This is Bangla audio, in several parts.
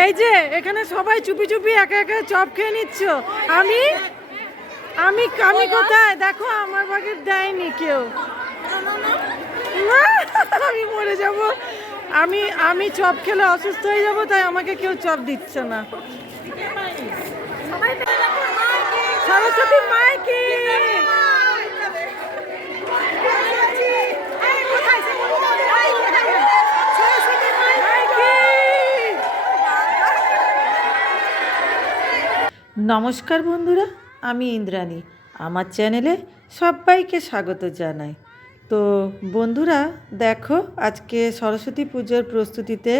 এই যে এখানে সবাই চুপি চুপি একা একা চপ খেয়ে নিচ্ছ। আমি আমি আমি কোথায় দেখো, আমার ভাগে দেয়নি কেউ। আমি মরে যাব। আমি চপ খেলে অসুস্থ হয়ে যাব, তাই আমাকে কেউ চপ দিচ্ছে না। সরস্বতী মাইকি নমস্কার বন্ধুরা, আমি ইন্দ্রাণী। আমার চ্যানেলে সবাইকে স্বাগত জানাই। তো বন্ধুরা দেখো, আজকে সরস্বতী পুজোর প্রস্তুতিতে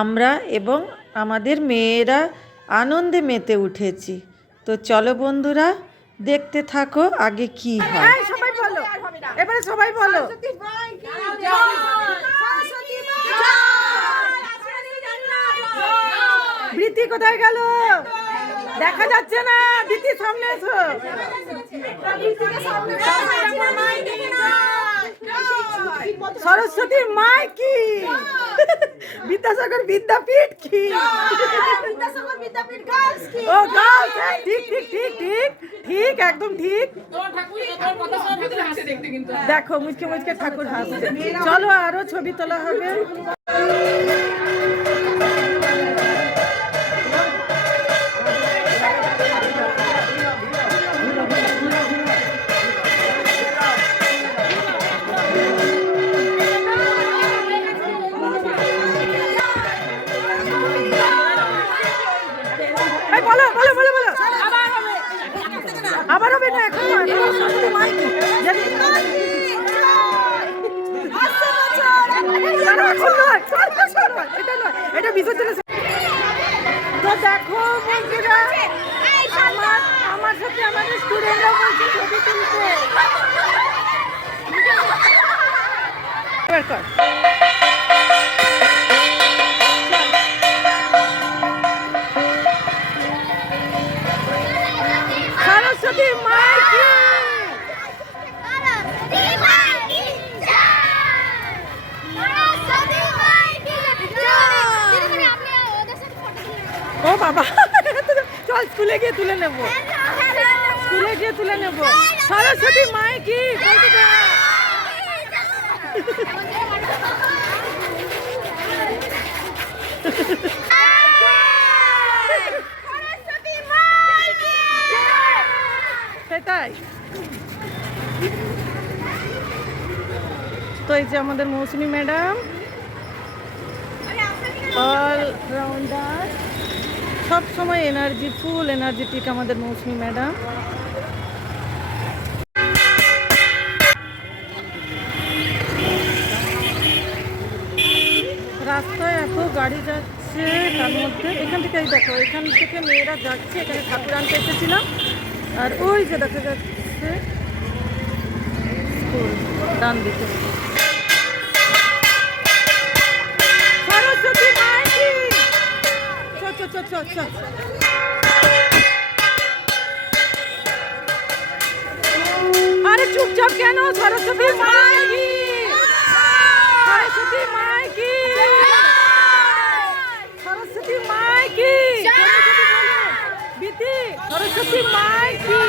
আমরা এবং আমাদের মেয়েরা আনন্দে মেতে উঠেছি। তো চলো বন্ধুরা, দেখতে থাকো আগে কি হয়। সবাই বলো, এবারে সবাই বলো। বৃত্তি কোথায় গেল? দেখা যাচ্ছে না। বৃত্তি সামনে এসো। সরস্বতীর মাইকি, বিদ্যাসাগর বিদ্যাপীঠ কি? ও গার্লস, ঠিক ঠিক ঠিক ঠিক ঠিক, একদম ঠিক। দেখো মুচকে মুচকে ঠাকুর হাসছে। চলো আরো ছবি তোলা হবে। বলো বলো বলো বলো, আবার হবে না এখন। এটা বিসর্জনের। তো দেখো বন্ধুরা, আমার সাথে আমাদের স্টুডেন্টরা বলছে ছবি তুলতে। সরস্বতী মাইকি, ও বাবা, চল স্কুলে গিয়ে তুলে নেবো, স্কুলে গিয়ে তুলে নেবো। সরস্বতী মাইকি, সেটাই তো। এই যে আমাদের মৌসুমী ম্যাডাম, অলরাউন্ডার, সব সময় এনার্জি ফুল, এনার্জেটিক আমাদের মৌসুমী ম্যাডাম। রাস্তায় এত গাড়ি যাচ্ছে, তার মধ্যে এখান থেকে দেখো, এখান থেকে মেয়েরা যাচ্ছে, এখানে ঠাকুর আনতে এসেছিলাম। আর ওই যে দেখা যাচ্ছে স্কুল ডান দিকে। সরস্বতী মাইকি, আরে চুপচাপ কেন? সরস্বতী মাইকি, সরস্বতী মাইকি, সরস্বতী মাইকি, বিতি সরস্বতী মাইকি।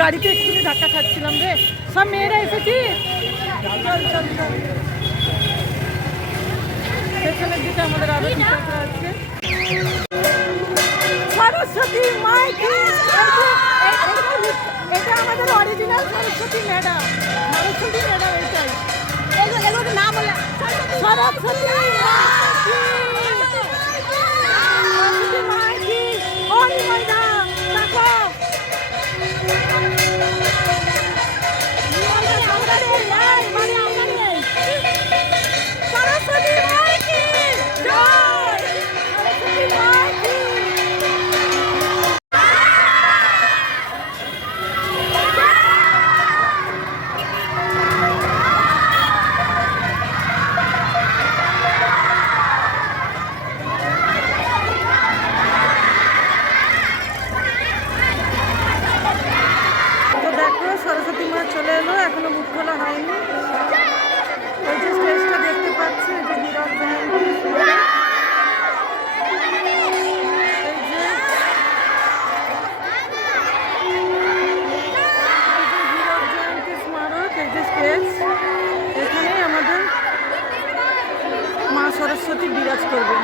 গাড়িতে একটু ধাক্কা খাচ্ছিলাম রে। সব মেয়েরা এসেছি, চল চল চল। পেছনের দিকে আমাদের আরো টিচাররা আছে। সরস্বতী মাইকি, এটা আমাদের original Saraswati madam. Saraswati madam এটাই, এগুলো না বলে সরস্বতী মাইকি, ওই ম্যাডাম দেখো। সরস্বতী মাইকি, জয় সরস্বতী মাইকি। তো দেখো সরস্বতী মা চলে এলো, এখনো মুখ খোলা হয়নি। সরস্বতী বিরাজ করবেন।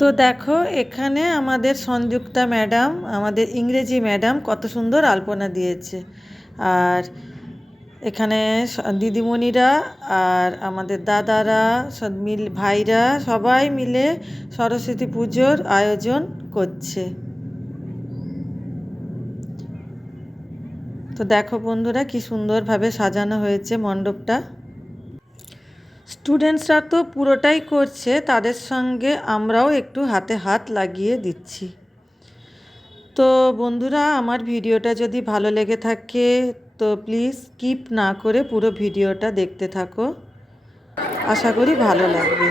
তো দেখো এখানে আমাদের সংযুক্তা ম্যাডাম, আমাদের ইংরেজি ম্যাডাম কত সুন্দর আলপনা দিয়েছে। আর এখানে দিদিমণিরা আর আমাদের দাদারা সব ভাইরা সবাই মিলে সরস্বতী পুজোর আয়োজন করছে। তো দেখো বন্ধুরা কি সুন্দরভাবে সাজানো হয়েছে মণ্ডপটা। স্টুডেন্টসরা তো পুরোটাই করছে, তাদের সঙ্গে আমরাও একটু হাতে হাত লাগিয়ে দিচ্ছি। তো বন্ধুরা আমার ভিডিওটা যদি ভালো লেগে থাকে তো প্লিজ স্কিপ না করে পুরো ভিডিওটা দেখতে থাকো, আশা করি ভালো লাগবে।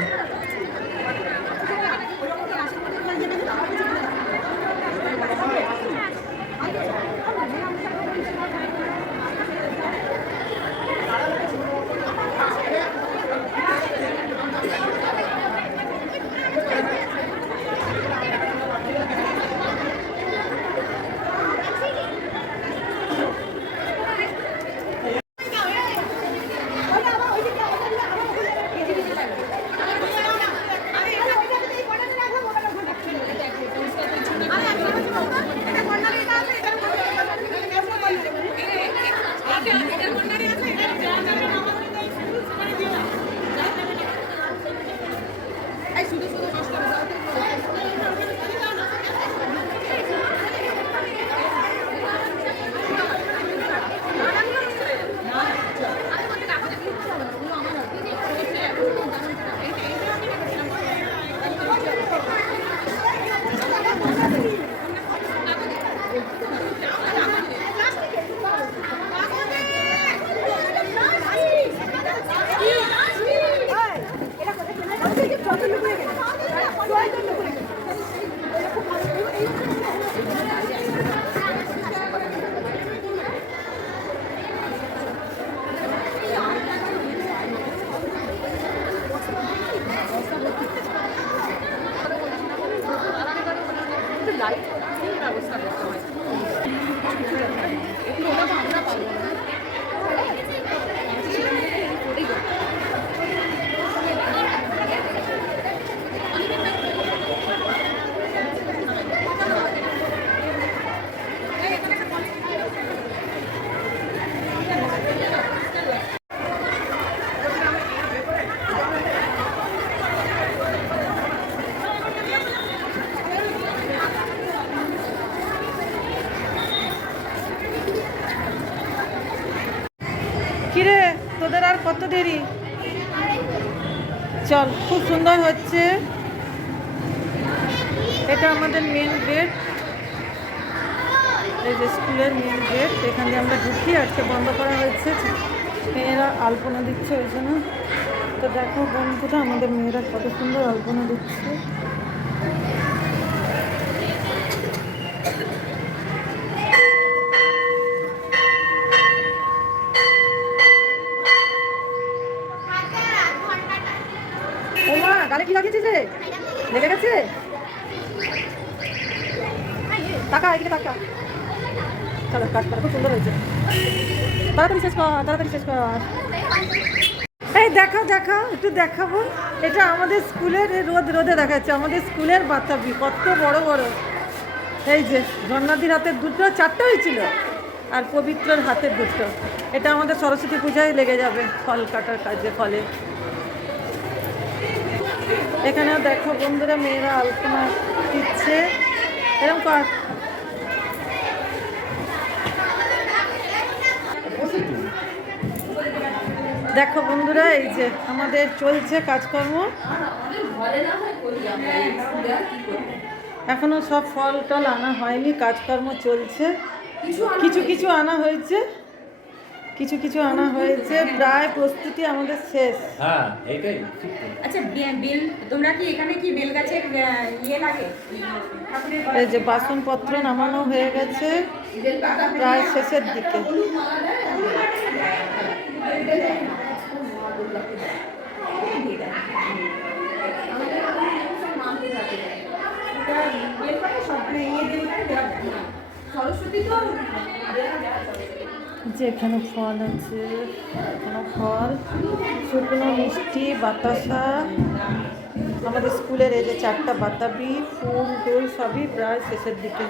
কিরে তোদের আর কত দেরি? চল, খুব সুন্দর হচ্ছে। এটা আমাদের মেন গেট, এই যে স্কুলের মেন গেট, এখান দিয়ে আমরা ঢুকি, আজকে বন্ধ করা হয়েছে, মেয়েরা আলপনা দিচ্ছে ওই জন্য। তো দেখো বন্ধুরা আমাদের মেয়েরা কত সুন্দর আলপনা দিচ্ছে। গালে কি লাগিয়েছিস রে? লেগে গেছে? টাকা এদিকে টাকা। চলো কাট করা, খুব সুন্দর হয়েছে। তাড়াতাড়ি শেষ কর, তাড়াতাড়ি শেষ কর। এই দেখো দেখো, একটু দেখাবো। এটা আমাদের স্কুলের, রোদে দেখাচ্ছে আমাদের স্কুলের বাচ্চাবি, কত বড় বড়। এই যে জন্নাদির হাতের দুটো, চারটে হয়েছিল, আর পবিত্রর হাতের দুটো। এটা আমাদের সরস্বতী পূজায় লেগে যাবে ফল কাটার কাজে, ফলে। এখানেও দেখো বন্ধুরা মেয়েরা আলপনা দিচ্ছে, এরকম কর। দেখো বন্ধুরা এই যে আমাদের চলছে কাজকর্ম, এখনো সব ফল টল আনা হয়নি, কাজকর্ম চলছে, কিছু কিছু আনা হয়েছে। কিছু কিছু আনা হয়েছে, প্রায় প্রস্তুতি আমাদের শেষ। হ্যাঁ এইটাই ঠিক তো। আচ্ছা বেল, তোমরা কি এখানে কি বেল গাছের ইয়ে লাগে? এই যে বাসনপত্র নামানো হয়ে গেছে, প্রায় শেষের দিকে। সরস্বতী তো যে এখানে ফল আছে, এখানে ফল, শুকনো মিষ্টি, বাতাসা, আমাদের স্কুলের এই যে 4টা বাতাবি, ফুল টুল সবই প্রায় শেষের দিকে।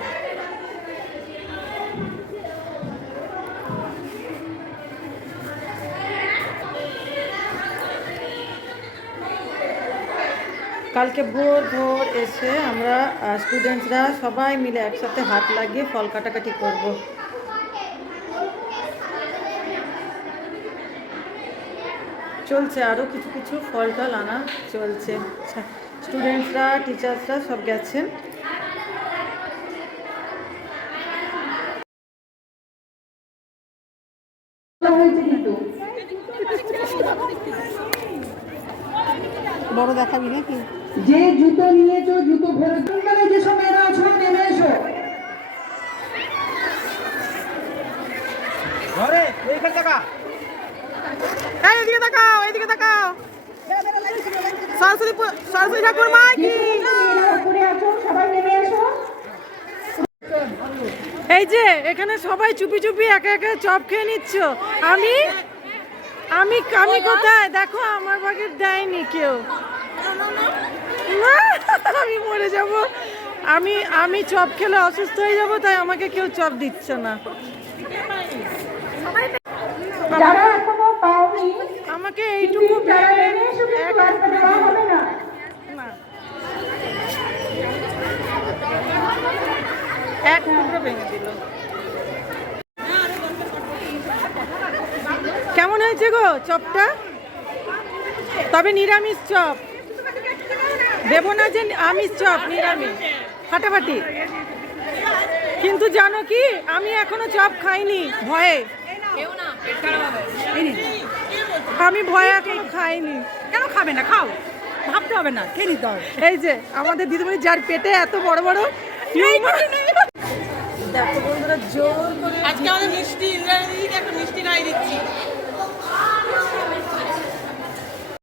কালকে ভোর ভোর এসে আমরা স্টুডেন্টসরা সবাই মিলে একসাথে হাত লাগিয়ে ফল কাটাকাটি করব। চলছে আরও কিছু কিছু ফল টল আনা চলছে, স্টুডেন্টসরা টিচার্সরা সব গেছেন। বড় দেখাবি নাকি? যে জুতো নিয়েছো জুতো ভরে তোমরা যে সব মেয়েরা আছো নেমে এসো। ঘরে এইখান টাকা এই এদিকে তাকাও, এইদিকে তাকাও। সরস্বতী ঠাকুর মা কি? উপরে আছো সবাই নেমে এসো। এই যে এখানে সবাই চুপি চুপি একা একা চপ খেয়ে নিচ্ছ। আমি আমি আমি কোথায়? দেখো আমার ভাগে দেয়নি কেউ। না, আমি মরে যাব। আমি চপ খেলে অসুস্থ হয়ে যাব, তাই আমাকে কেউ চপ দিচ্ছে না। যারা এখনো পাওনি আমাকে এইটুকু তারা নেমে এসো, কিন্তু আর দেওয়া হবে না। না, এক টুকরো ভেঙে দিল। কেমন হয়েছে গো চপটা? তবে নিরামিষ চপ দেবো না, যে আমিষ চপ নিরামিষ ফাটাফাটি। কিন্তু জানো কি, আমি এখনো চপ খাইনি ভয়ে। আমি ভয়ে এখনো খাইনি। কেন খাবে না? খাও, ভাবতে হবে না, খেয়ে নিতে হবে। এই যে আমাদের দিদিমণি যার পেটে এত বড় বড় টিউমার। দেখো বন্ধুরা, জোর করে আজকে আমাদের মিষ্টি ইন্দ্রাণীকে একটা মিষ্টি খাইয়ে দিচ্ছি।